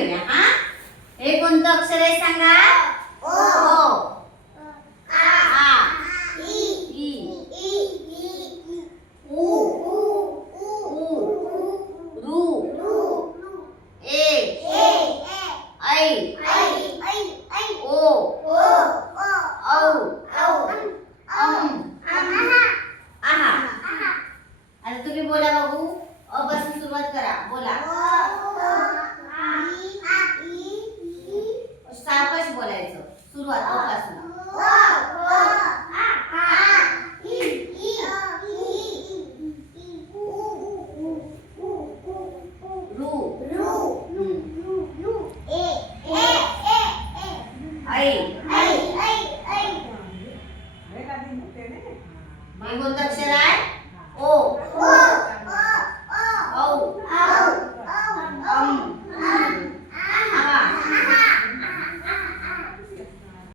घेऊया हा. हे कोणतं अक्षर आहे सांगा. ओ. आ. ई. उ. ऊ. रू. ए. ऐ.